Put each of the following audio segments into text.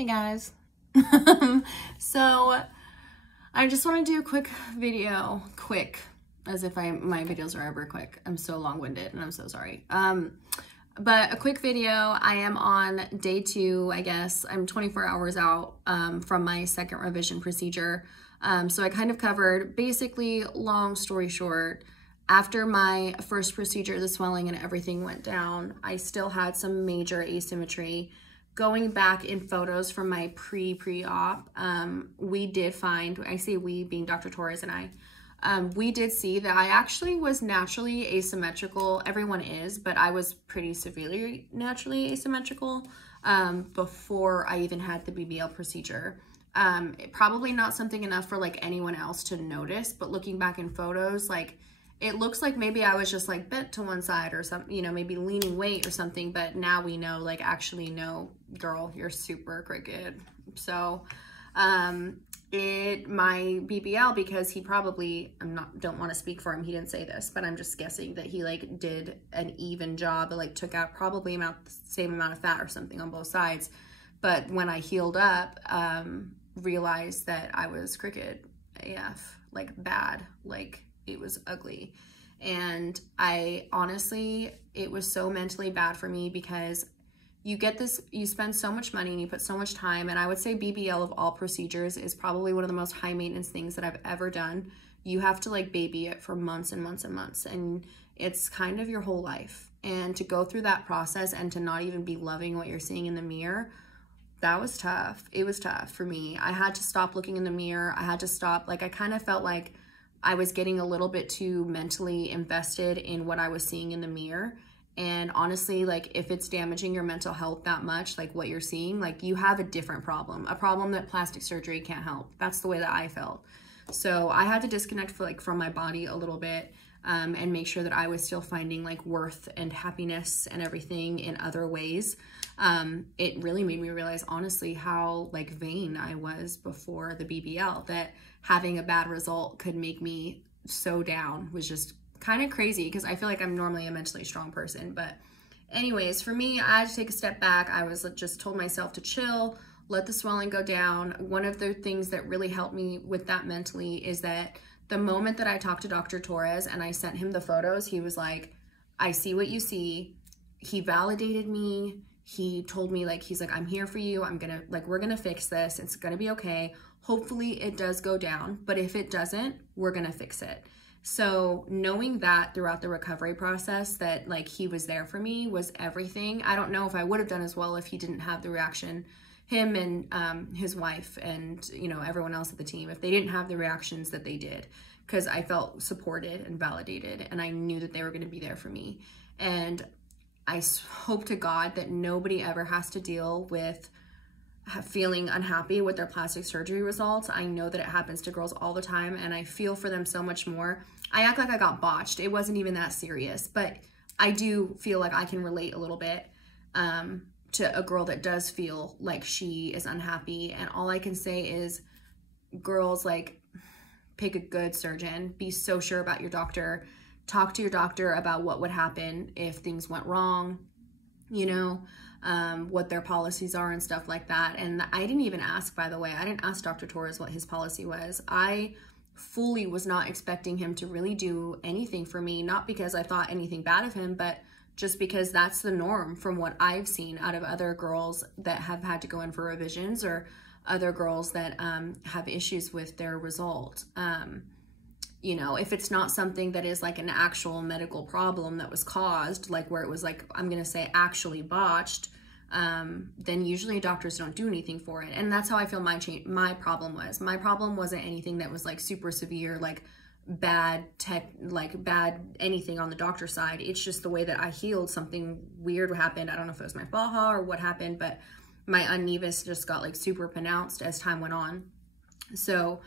Hey guys. So I just want to do a quick video, as if my videos are ever quick. I'm so long-winded and I'm so sorry. But a quick video. I am on day 2, I guess. I'm 24 hours out from my second revision procedure. So I kind of covered, basically, long story short, after my first procedure, the swelling and everything went down, I still had some major asymmetry. Going back in photos from my pre-op, we did find, I say we being Dr. Torres and I, we did see that I actually was naturally asymmetrical. Everyone is, but I was pretty severely naturally asymmetrical before I even had the BBL procedure. Probably not something enough for like anyone else to notice, but looking back in photos, like it looks like maybe I was just like bent to one side or something, you know, maybe leaning weight or something, but now we know, like, actually no, girl, you're super crooked. So, my BBL, because he probably, don't want to speak for him, he didn't say this, but I'm just guessing that he like did an even job, like took out probably the same amount of fat or something on both sides. But when I healed up, realized that I was crooked AF, like bad, like it was ugly. And I honestly, it was so mentally bad for me because you get this, you spend so much money and you put so much time. And I would say BBL of all procedures is probably one of the most high maintenance things that I've ever done. You have to like baby it for months and months and months. And it's kind of your whole life. And to go through that process and to not even be loving what you're seeing in the mirror, that was tough. It was tough for me. I had to stop looking in the mirror. I had to stop, like, I kind of felt like I was getting a little bit too mentally invested in what I was seeing in the mirror. And honestly, like, if it's damaging your mental health that much, like what you're seeing, like you have a different problem, a problem that plastic surgery can't help. That's the way that I felt. So I had to disconnect from my body a little bit and make sure that I was still finding like worth and happiness and everything in other ways. It really made me realize, honestly, how like vain I was before the BBL, that having a bad result could make me so down was just kind of crazy, because I feel like I'm normally a mentally strong person. But anyways, for me, I had to take a step back. I was just told myself to chill, let the swelling go down. One of the things that really helped me with that mentally is that the moment that I talked to Dr. Torres and I sent him the photos, he was like, I see what you see. He validated me. He told me, like, he's like, I'm here for you. We're gonna fix this. It's gonna be okay. Hopefully it does go down, but if it doesn't, we're gonna fix it. So knowing that throughout the recovery process, that like he was there for me, was everything. I don't know if I would have done as well if he didn't have the reaction, him and his wife and, you know, everyone else at the team, if they didn't have the reactions that they did, because I felt supported and validated and I knew that they were going to be there for me. And I hope to God that nobody ever has to deal with feeling unhappy with their plastic surgery results. I know that it happens to girls all the time and I feel for them so much more. I act like I got botched. It wasn't even that serious, but I do feel like I can relate a little bit to a girl that does feel like she is unhappy. And all I can say is, girls, like, pick a good surgeon. Be so sure about your doctor. Talk to your doctor about what would happen if things went wrong, you know, what their policies are and stuff like that. And I didn't even ask, by the way, I didn't ask Dr. Torres what his policy was. I fully was not expecting him to really do anything for me, not because I thought anything bad of him, but just because that's the norm from what I've seen out of other girls that have had to go in for revisions, or other girls that have issues with their result. You know, if it's not something that is like an actual medical problem that was caused, like where it was like, I'm going to say actually botched, then usually doctors don't do anything for it. And that's how I feel my problem was. My problem wasn't anything that was like super severe, like bad anything on the doctor side. It's just the way that I healed. Something weird happened. I don't know if it was my faja or what happened, but my uneveness just got like super pronounced as time went on. So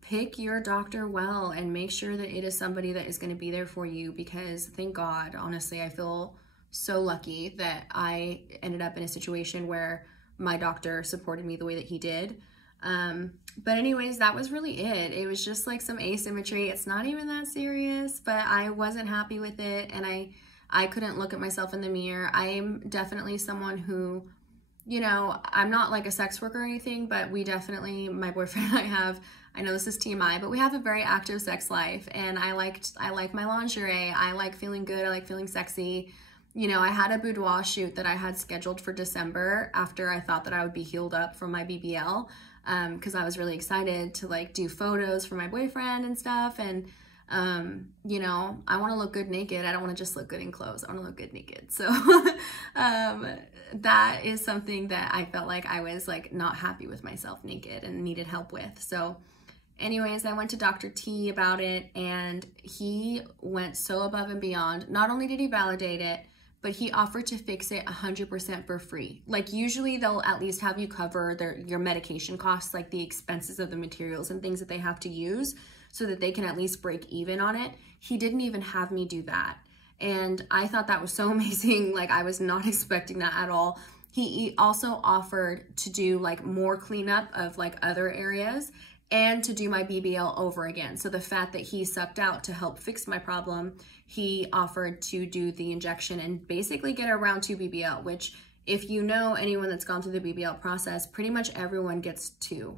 pick your doctor well and make sure that it is somebody that is going to be there for you, because thank God, honestly, I feel so lucky that I ended up in a situation where my doctor supported me the way that he did. But anyways, that was really it. It was just like some asymmetry. It's not even that serious, but I wasn't happy with it. And I couldn't look at myself in the mirror. I am definitely someone who you know, I'm not like a sex worker or anything, but we definitely, my boyfriend and I have, I know this is TMI, but we have a very active sex life, and I like my lingerie. I like feeling good. I like feeling sexy. You know, I had a boudoir shoot that I had scheduled for December after I thought that I would be healed up from my BBL, because I was really excited to like do photos for my boyfriend and stuff. And you know, I want to look good naked. I don't want to just look good in clothes. I want to look good naked. So that is something that I felt like I was like not happy with myself naked and needed help with. So anyways, I went to Dr. T about it, and he went so above and beyond. Not only did he validate it, but he offered to fix it 100% for free. Like usually they'll at least have you cover your medication costs, like the expenses of the materials and things that they have to use, so that they can at least break even on it. He didn't even have me do that. And I thought that was so amazing. Like I was not expecting that at all. He also offered to do like more cleanup of like other areas and to do my BBL over again. So the fat that he sucked out to help fix my problem, he offered to do the injection and basically get around 2 BBL, which if you know anyone that's gone through the BBL process, pretty much everyone gets 2,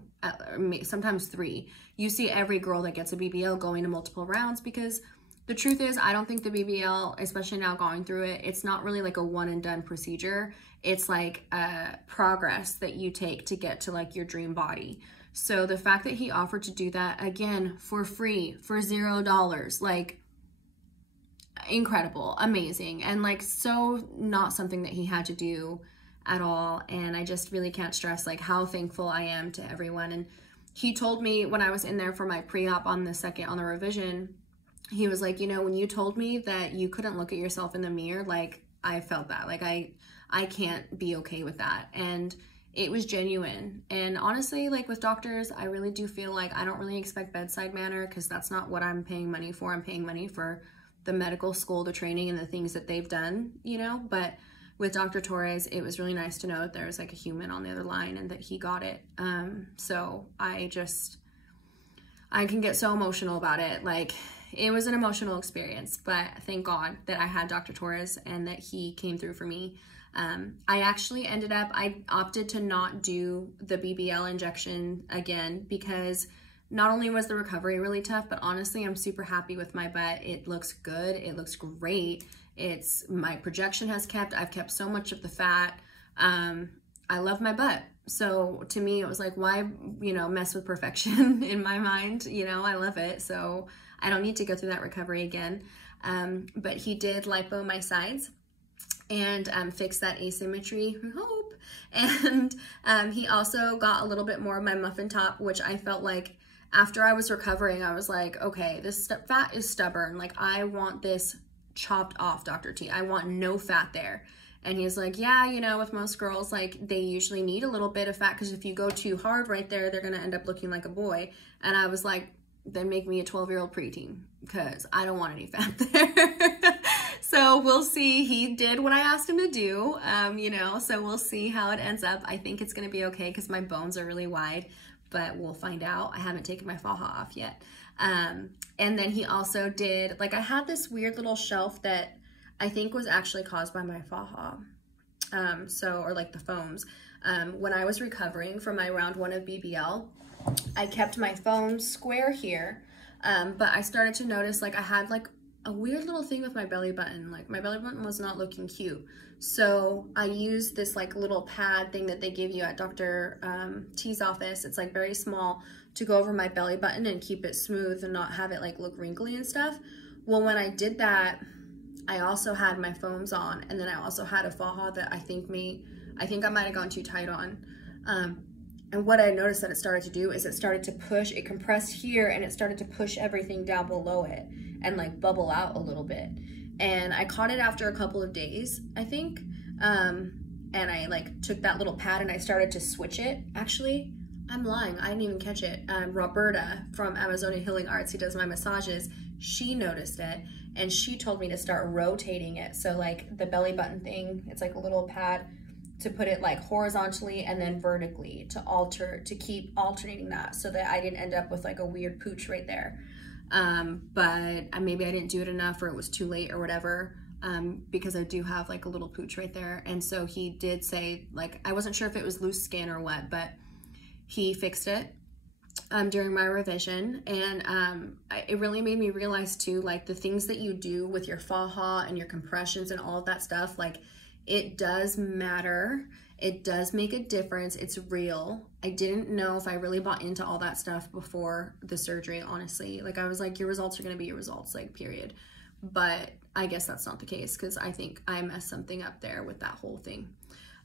sometimes 3. You see every girl that gets a BBL going to multiple rounds, because the truth is, I don't think the BBL, especially now going through it, it's not really like a one and done procedure. It's like a progress that you take to get to like your dream body. So the fact that he offered to do that again for free, for $0, like incredible, amazing, and like so not something that he had to do at all. And I just really can't stress like how thankful I am to everyone. And he told me when I was in there for my pre-op on the revision, he was like, you know, when you told me that you couldn't look at yourself in the mirror, like I felt that, like I can't be okay with that. And it was genuine. And honestly, like with doctors, I really do feel like I don't really expect bedside manner, because that's not what I'm paying money for. I'm paying money for the medical school, the training, and the things that they've done, you know. But with Dr. Torres, it was really nice to know that there was like a human on the other line and that he got it. So I can get so emotional about it. Like it was an emotional experience, but thank God that I had Dr. Torres and that he came through for me. I actually I opted to not do the BBL injection again, because not only was the recovery really tough, but honestly, I'm super happy with my butt. It looks good. It looks great. My projection I've kept so much of the fat. I love my butt. So to me, it was like, why, you know, mess with perfection in my mind? You know, I love it. So I don't need to go through that recovery again. But he did lipo my sides and fix that asymmetry, I hope. And he also got a little bit more of my muffin top, which I felt like after I was recovering, I was like, okay, this fat is stubborn. Like I want this chopped off, Dr. T. I want no fat there. And he's like, yeah, you know, with most girls, like they usually need a little bit of fat, because if you go too hard right there, they're going to end up looking like a boy. And I was like, then make me a 12-year-old preteen, because I don't want any fat there. So we'll see. He did what I asked him to do, you know, so we'll see how it ends up. I think it's going to be okay, because my bones are really wide, but we'll find out. I haven't taken my faja off yet. And then he also did, like I had this weird little shelf that I think was actually caused by my faja. Or like the foams. When I was recovering from my round 1 of BBL, I kept my foams square here. But I started to notice like I had like a weird little thing with my belly button. Like my belly button was not looking cute. So I used this like little pad thing that they give you at Dr. T's office. It's like very small, to go over my belly button and keep it smooth and not have it like look wrinkly and stuff. Well, when I did that, I also had my foams on, and then I also had a faja that I think I might have gone too tight on. And what I noticed that it started to do is it started to push, it compressed here, and it started to push everything down below it and like bubble out a little bit. And I caught it after a couple of days, I think. And I like took that little pad and I started to switch it. Actually, I'm lying, I didn't even catch it. Roberta from Amazonia Healing Arts, who does my massages, she noticed it and she told me to start rotating it. So like the belly button thing, it's like a little pad to put it like horizontally and then vertically to keep alternating that, so that I didn't end up with like a weird pooch right there. But maybe I didn't do it enough, or it was too late or whatever. because I do have like a little pooch right there. And so he did say, like, I wasn't sure if it was loose skin or what, but he fixed it during my revision. And it really made me realize too, like the things that you do with your faja and your compressions and all of that stuff, like it does matter. It does make a difference. It's real. I didn't know if I really bought into all that stuff before the surgery, honestly. Like I was like, your results are going to be your results, like period. But I guess that's not the case, because I think I messed something up there with that whole thing.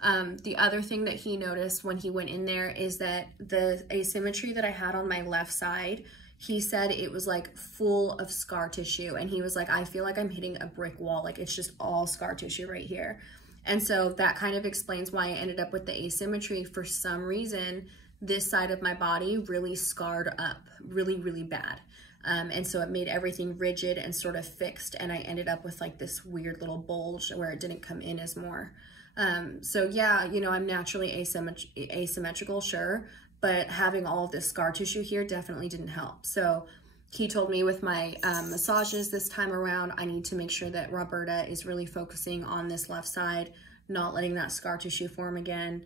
The other thing that he noticed when he went in there is that the asymmetry that I had on my left side, he said it was like full of scar tissue. And he was like, I feel like I'm hitting a brick wall. Like it's just all scar tissue right here. And so that kind of explains why I ended up with the asymmetry. For some reason, this side of my body really scarred up really, really bad. And so it made everything rigid and sort of fixed, and I ended up with like this weird little bulge where it didn't come in as more. So yeah, you know, I'm naturally asymmetrical, sure, but having all of this scar tissue here definitely didn't help. So he told me with my massages this time around, I need to make sure that Roberta is really focusing on this left side, not letting that scar tissue form again,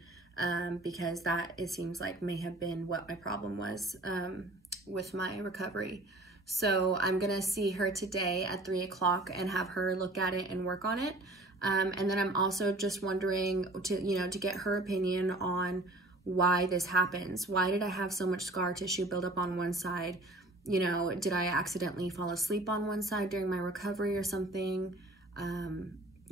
because that, it seems like, may have been what my problem was with my recovery. So I'm gonna see her today at 3 o'clock and have her look at it and work on it. And then I'm also just wondering to get her opinion on why this happens. Why did I have so much scar tissue build up on one side? You know, did I accidentally fall asleep on one side during my recovery or something?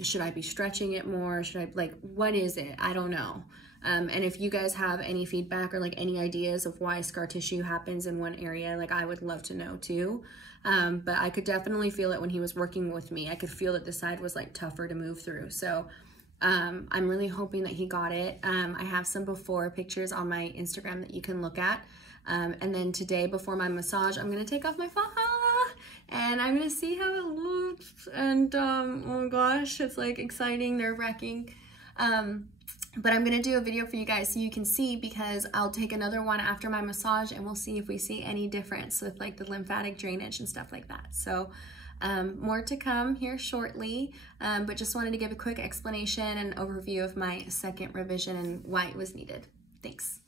Should I be stretching it more? Should I, like, what is it? I don't know. And if you guys have any feedback or like any ideas of why scar tissue happens in one area, like I would love to know too. But I could definitely feel it when he was working with me. I could feel that the side was like tougher to move through. So I'm really hoping that he got it. I have some before pictures on my Instagram that you can look at. And then today before my massage, I'm gonna take off my faja and I'm gonna see how it looks. And oh gosh, it's like exciting, nerve-wracking. But I'm gonna do a video for you guys so you can see, because I'll take another one after my massage and we'll see if we see any difference with like the lymphatic drainage and stuff like that. So more to come here shortly, but just wanted to give a quick explanation and overview of my second revision and why it was needed. Thanks.